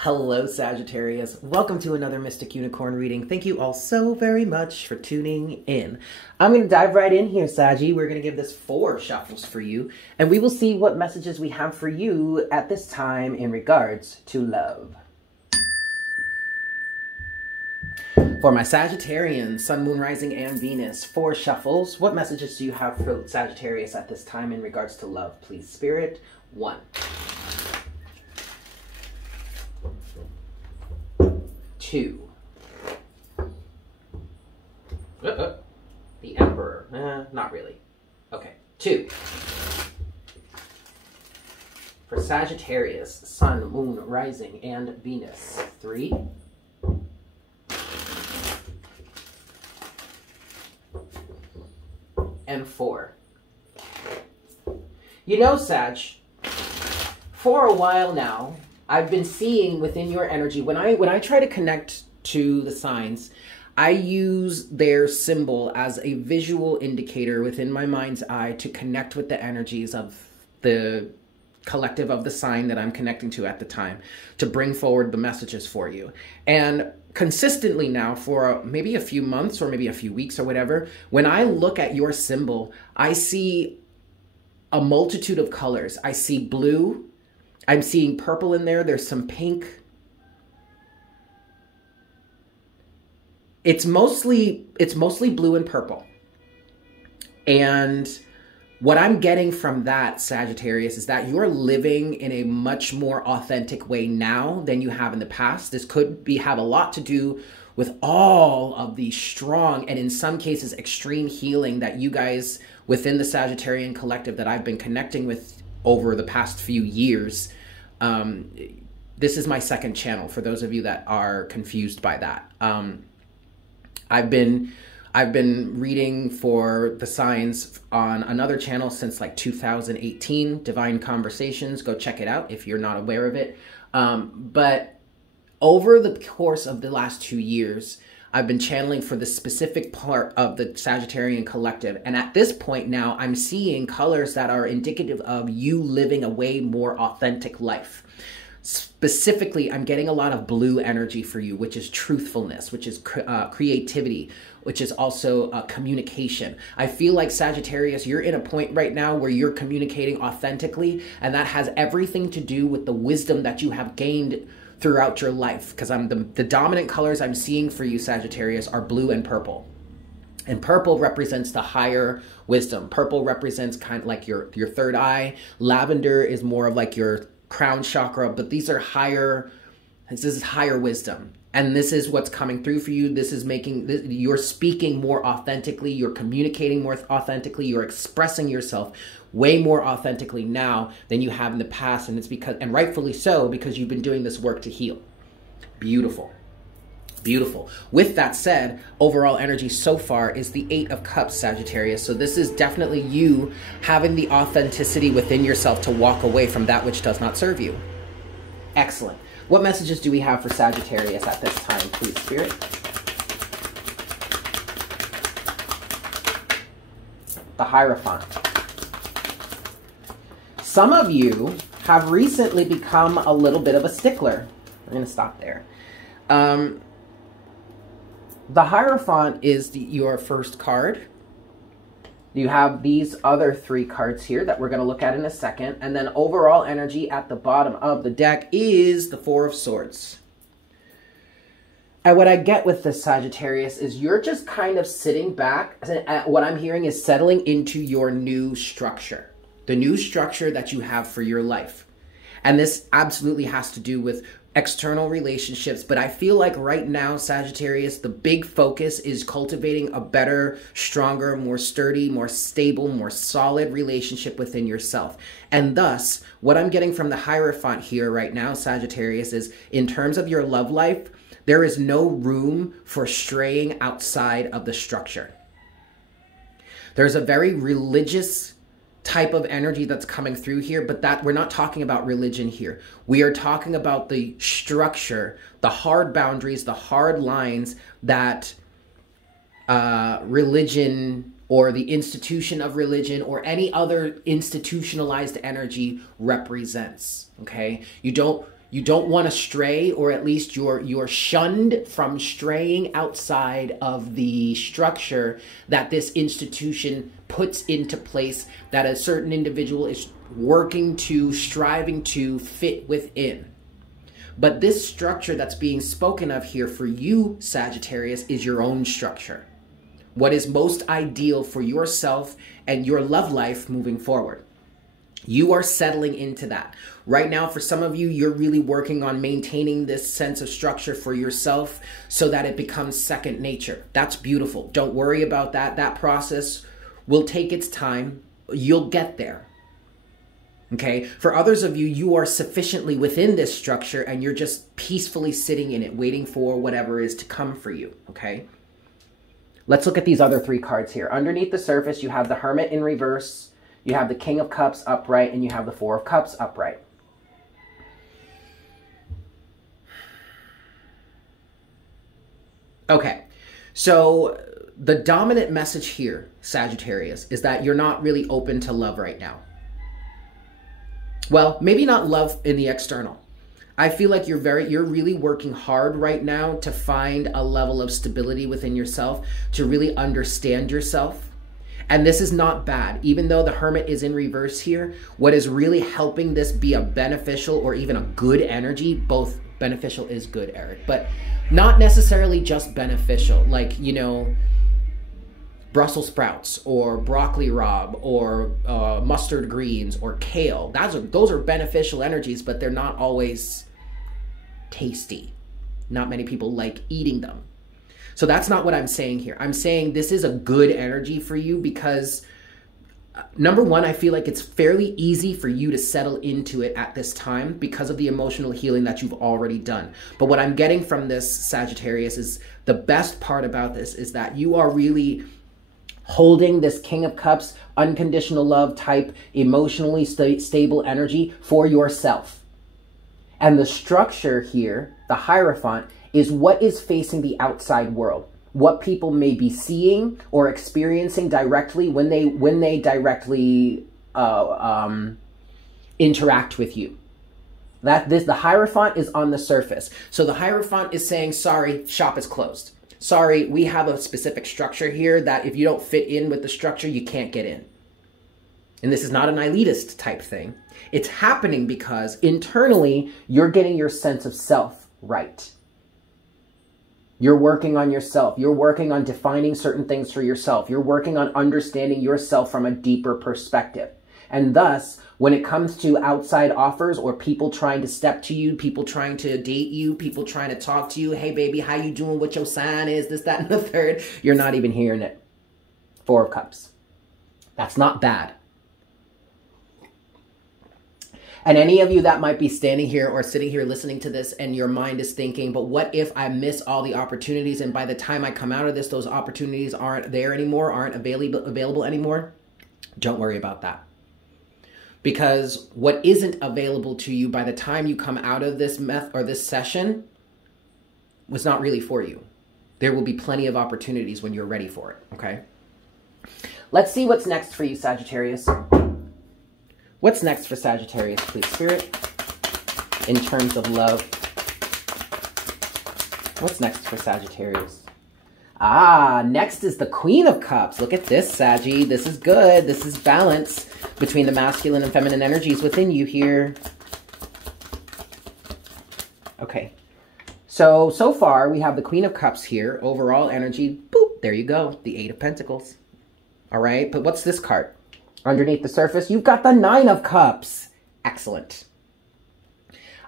Hello, Sagittarius. Welcome to another Mystic Unicorn reading. Thank you all so very much for tuning in. I'm going to dive right in here, Saggy. We're going to give this 4 shuffles for you, and we will see what messages we have for you at this time in regards to love. For my Sagittarians, Sun, Moon, Rising, and Venus, 4 shuffles. What messages do you have for Sagittarius at this time in regards to love, please? Spirit, 1. 2. The Emperor. Not really. Okay. 2. For Sagittarius, Sun, Moon, Rising, and Venus. 3. And 4. You know, Sag, for a while now, I've been seeing within your energy, when I try to connect to the signs, I use their symbol as a visual indicator within my mind's eye to connect with the energies of the collective of the sign that I'm connecting to at the time, to bring forward the messages for you. And consistently now, for maybe a few months or maybe a few weeks or whatever, when I look at your symbol, I see a multitude of colors. I see blue. I'm seeing purple in there. There's some pink. It's mostly blue and purple. And what I'm getting from that, Sagittarius, is that you're living in a much more authentic way now than you have in the past. This could have a lot to do with all of the strong and in some cases extreme healing that you guys within the Sagittarian collective that I've been connecting with over the past few years. This is my second channel for those of you that are confused by that. I've been reading for the signs on another channel since like 2018, Divine Conversations. Go check it out if you're not aware of it. But over the course of the last 2 years, I've been channeling for the specific part of the Sagittarian collective. And at this point now, I'm seeing colors that are indicative of you living a way more authentic life. Specifically, I'm getting a lot of blue energy for you, which is truthfulness, which is creativity, which is also communication. I feel like Sagittarius, you're in a point right now where you're communicating authentically, and that has everything to do with the wisdom that you have gained throughout your life, because the dominant colors I'm seeing for you, Sagittarius, are blue and purple. And purple represents the higher wisdom. Purple represents kind of like your third eye. Lavender is more of like your crown chakra, but these are higher, this is higher wisdom. And this is what's coming through for you. This is making, you're speaking more authentically, you're communicating more authentically, you're expressing yourself way more authentically now than you have in the past. And it's because, and rightfully so, because you've been doing this work to heal. Beautiful. Beautiful. With that said, overall energy so far is the 8 of Cups, Sagittarius. So this is definitely you having the authenticity within yourself to walk away from that which does not serve you. Excellent. What messages do we have for Sagittarius at this time, please, Spirit? The Hierophant. Some of you have recently become a little bit of a stickler. We're going to stop there. The Hierophant is your first card. You have these other 3 cards here that we're going to look at in a second. And then overall energy at the bottom of the deck is the 4 of Swords. And what I get with this, Sagittarius, is you're just kind of sitting back. What I'm hearing is settling into your new structure. The new structure that you have for your life. And this absolutely has to do with external relationships, but I feel like right now, Sagittarius, the big focus is cultivating a better, stronger, more sturdy, more stable, more solid relationship within yourself. And thus, what I'm getting from the Hierophant here right now, Sagittarius, is in terms of your love life, there is no room for straying outside of the structure. There's a very religious type of energy that's coming through here, but that we're not talking about religion here. We are talking about the structure, the hard boundaries, the hard lines that religion or the institution of religion or any other institutionalized energy represents. Okay, you don't You don't want to stray, or at least you're shunned from straying outside of the structure that this institution puts into place, that a certain individual is working to, striving to fit within. But this structure that's being spoken of here for you, Sagittarius, is your own structure. What is most ideal for yourself and your love life moving forward. You are settling into that. Right now, for some of you, you're really working on maintaining this sense of structure for yourself so that it becomes second nature. That's beautiful. Don't worry about that. That process will take its time. You'll get there. Okay? For others of you, you are sufficiently within this structure and you're just peacefully sitting in it, waiting for whatever is to come for you. Okay? Let's look at these other 3 cards here. Underneath the surface, you have the Hermit in reverse, you have the King of Cups upright, and you have the Four of Cups upright. Okay, so the dominant message here, Sagittarius, is that you're not really open to love right now. Well, maybe not love in the external. I feel like you're really working hard right now to find a level of stability within yourself, to really understand yourself. And this is not bad. Even though the Hermit is in reverse here, what is really helping this be a beneficial or even a good energy, both beneficial is good, Eric, but not necessarily just beneficial, like, you know, Brussels sprouts or broccoli rabe or mustard greens or kale. Those are beneficial energies, but they're not always tasty. Not many people like eating them. So that's not what I'm saying here. I'm saying this is a good energy for you because, number one, I feel like it's fairly easy for you to settle into it at this time because of the emotional healing that you've already done. But what I'm getting from this, Sagittarius, is the best part about this is that you are really holding this King of Cups, unconditional love type, emotionally stable energy for yourself. And the structure here, the Hierophant, is what is facing the outside world, what people may be seeing or experiencing directly when they directly interact with you. The Hierophant is on the surface. So the Hierophant is saying, sorry, shop is closed. Sorry, we have a specific structure here that if you don't fit in with the structure, you can't get in. And this is not an elitist type thing. It's happening because internally, you're getting your sense of self right. You're working on yourself. You're working on defining certain things for yourself. You're working on understanding yourself from a deeper perspective. And thus, when it comes to outside offers or people trying to step to you, people trying to date you, people trying to talk to you, hey baby, how you doing, what your sign is, this, that, and the third, you're not even hearing it. Four of Cups. That's not bad. And any of you that might be standing here or sitting here listening to this and your mind is thinking, but what if I miss all the opportunities and by the time I come out of this, those opportunities aren't there anymore, aren't available anymore? Don't worry about that. Because what isn't available to you by the time you come out of this this session was not really for you. There will be plenty of opportunities when you're ready for it, okay? Let's see what's next for you, Sagittarius. What's next for Sagittarius, please, Spirit? In terms of love. What's next for Sagittarius? Ah, next is the Queen of Cups. Look at this, Saggy. This is good. This is balance between the masculine and feminine energies within you here. Okay. So far, we have the Queen of Cups here. Overall energy, boop, there you go. The Eight of Pentacles. All right, but what's this card? Underneath the surface, you've got the Nine of Cups. Excellent.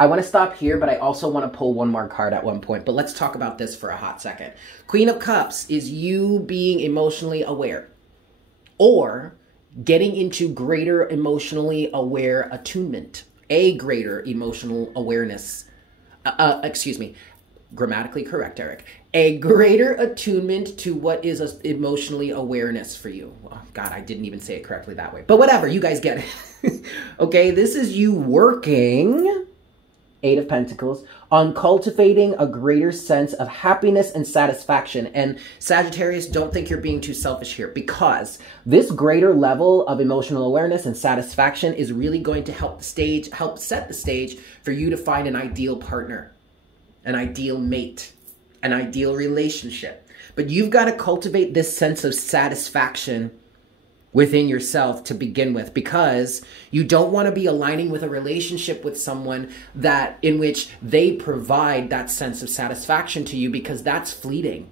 I want to stop here, but I also want to pull one more card at one point. But let's talk about this for a hot second. Queen of Cups is you being emotionally aware or getting into greater emotionally aware attunement, a greater emotional awareness. Excuse me, grammatically correct, Eric. A greater attunement to what is emotionally awareness for you. Oh, God, I didn't even say it correctly that way. But whatever, you guys get it. Okay, this is you working Eight of Pentacles, on cultivating a greater sense of happiness and satisfaction. And Sagittarius, don't think you're being too selfish here, because this greater level of emotional awareness and satisfaction is really going to help set the stage for you to find an ideal partner, an ideal mate, an ideal relationship. But you've got to cultivate this sense of satisfaction within yourself to begin with, because you don't want to be aligning with a relationship with someone in which they provide that sense of satisfaction to you, because that's fleeting.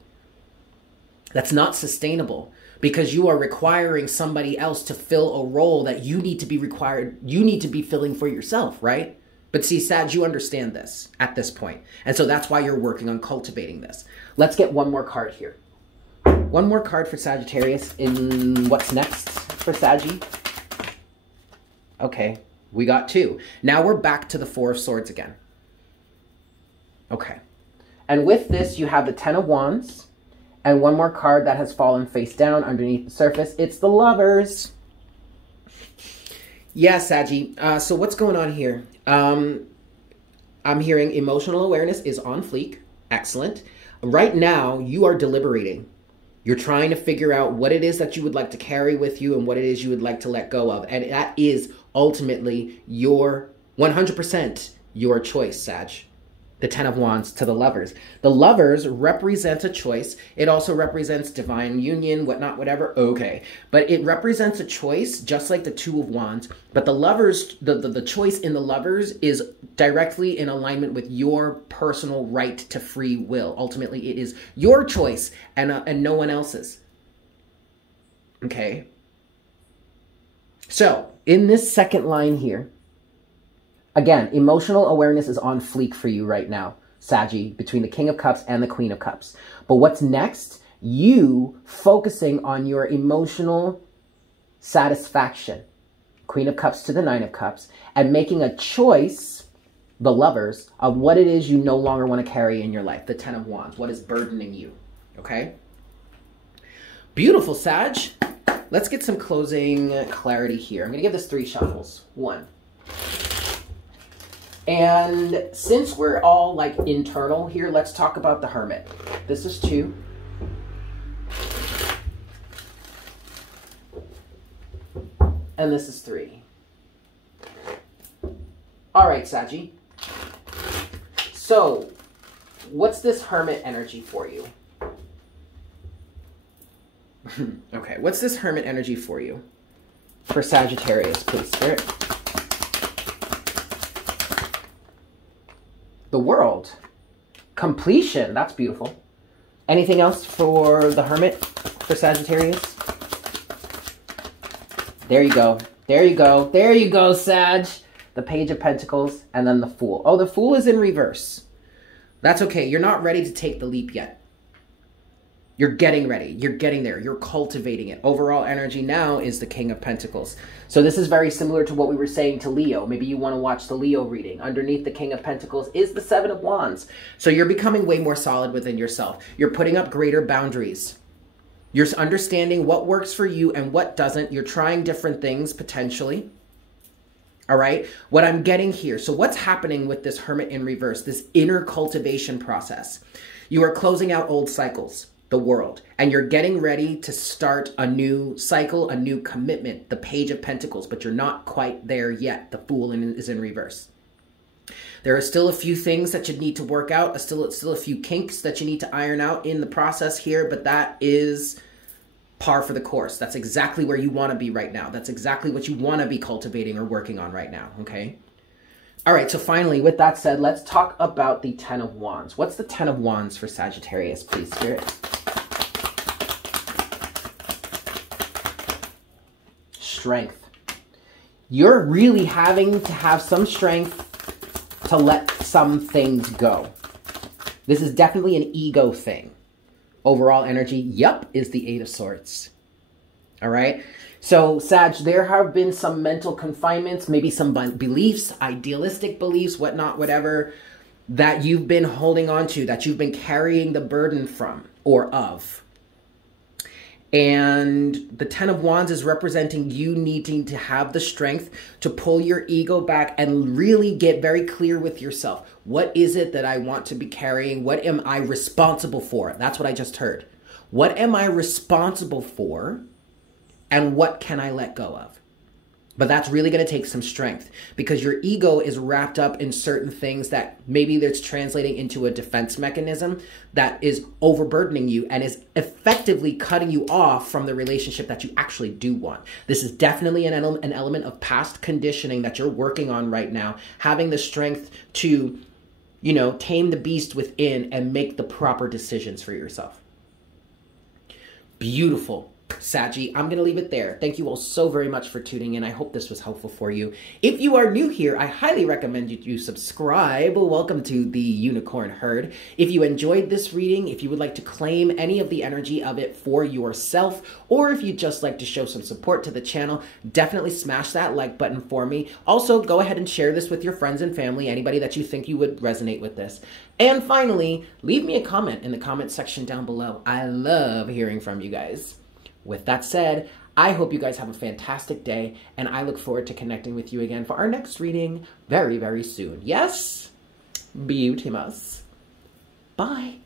That's not sustainable, because you are requiring somebody else to fill a role that you need to be filling for yourself, right? But see, Sag, you understand this at this point. And so that's why you're working on cultivating this. Let's get one more card here. One more card for Sagittarius in what's next for Saggy. Okay, we got two. Now we're back to the Four of Swords again. Okay. And with this, you have the Ten of Wands and one more card that has fallen face down underneath the surface. It's the Lovers. Yeah, Saggy. So what's going on here? I'm hearing emotional awareness is on fleek. Excellent. Right now, you are deliberating. You're trying to figure out what it is that you would like to carry with you and what it is you would like to let go of. And that is ultimately your 100% your choice, Sag. The Ten of Wands to the Lovers. The Lovers represent a choice. It also represents divine union, whatnot, whatever. Okay. But it represents a choice, just like the Two of Wands. But the Lovers, the choice in the Lovers is directly in alignment with your personal right to free will. Ultimately, it is your choice and no one else's. Okay. So, in this second line here, again, emotional awareness is on fleek for you right now, Saggy, between the King of Cups and the Queen of Cups. But what's next? You focusing on your emotional satisfaction, Queen of Cups to the Nine of Cups, and making a choice, the Lovers, of what it is you no longer want to carry in your life, the Ten of Wands, what is burdening you, okay? Beautiful, Sag. Let's get some closing clarity here. I'm going to give this 3 shuffles. 1. And since we're all like internal here, let's talk about the Hermit. This is 2. And this is 3. All right, Saggy. So, what's this Hermit energy for you? Okay, what's this Hermit energy for you? For Sagittarius, please, Spirit. The World. Completion. That's beautiful. Anything else for the Hermit for Sagittarius? There you go. There you go. There you go, Sag. The Page of Pentacles and then the Fool. Oh, the Fool is in reverse. That's okay. You're not ready to take the leap yet. You're getting ready. You're getting there. You're cultivating it. Overall energy now is the King of Pentacles. So this is very similar to what we were saying to Leo. Maybe you want to watch the Leo reading. Underneath the King of Pentacles is the Seven of Wands. So you're becoming way more solid within yourself. You're putting up greater boundaries. You're understanding what works for you and what doesn't. You're trying different things potentially. All right. What I'm getting here. So what's happening with this Hermit in reverse, this inner cultivation process? You are closing out old cycles. The World, and you're getting ready to start a new cycle, a new commitment, the Page of Pentacles, but you're not quite there yet. The Fool is in reverse. There are still a few things that you need to work out, still a few kinks that you need to iron out in the process here, but that is par for the course. That's exactly where you want to be right now. That's exactly what you want to be cultivating or working on right now, okay? All right, so finally, with that said, let's talk about the Ten of Wands. What's the Ten of Wands for Sagittarius, please, Spirit? Strength. You're really having to have some strength to let some things go. This is definitely an ego thing. Overall energy, yep, is the Eight of Swords. All right? So, Sag, there have been some mental confinements, maybe some beliefs, idealistic beliefs, whatnot, whatever, that you've been holding on to, that you've been carrying the burden from or of. And the Ten of Wands is representing you needing to have the strength to pull your ego back and really get very clear with yourself. What is it that I want to be carrying? What am I responsible for? That's what I just heard. What am I responsible for? And what can I let go of? But that's really going to take some strength because your ego is wrapped up in certain things that maybe that's translating into a defense mechanism that is overburdening you and is effectively cutting you off from the relationship that you actually do want. This is definitely an element of past conditioning that you're working on right now, having the strength to, you know, tame the beast within and make the proper decisions for yourself. Beautiful. Saggy, I'm going to leave it there. Thank you all so very much for tuning in. I hope this was helpful for you. If you are new here, I highly recommend you subscribe. Welcome to the Unicorn Herd. If you enjoyed this reading, if you would like to claim any of the energy of it for yourself, or if you'd just like to show some support to the channel, definitely smash that like button for me. Also, go ahead and share this with your friends and family, anybody that you think you would resonate with this. And finally, leave me a comment in the comment section down below. I love hearing from you guys. With that said, I hope you guys have a fantastic day, and I look forward to connecting with you again for our next reading very, very soon. Yes? Beautimus. Bye.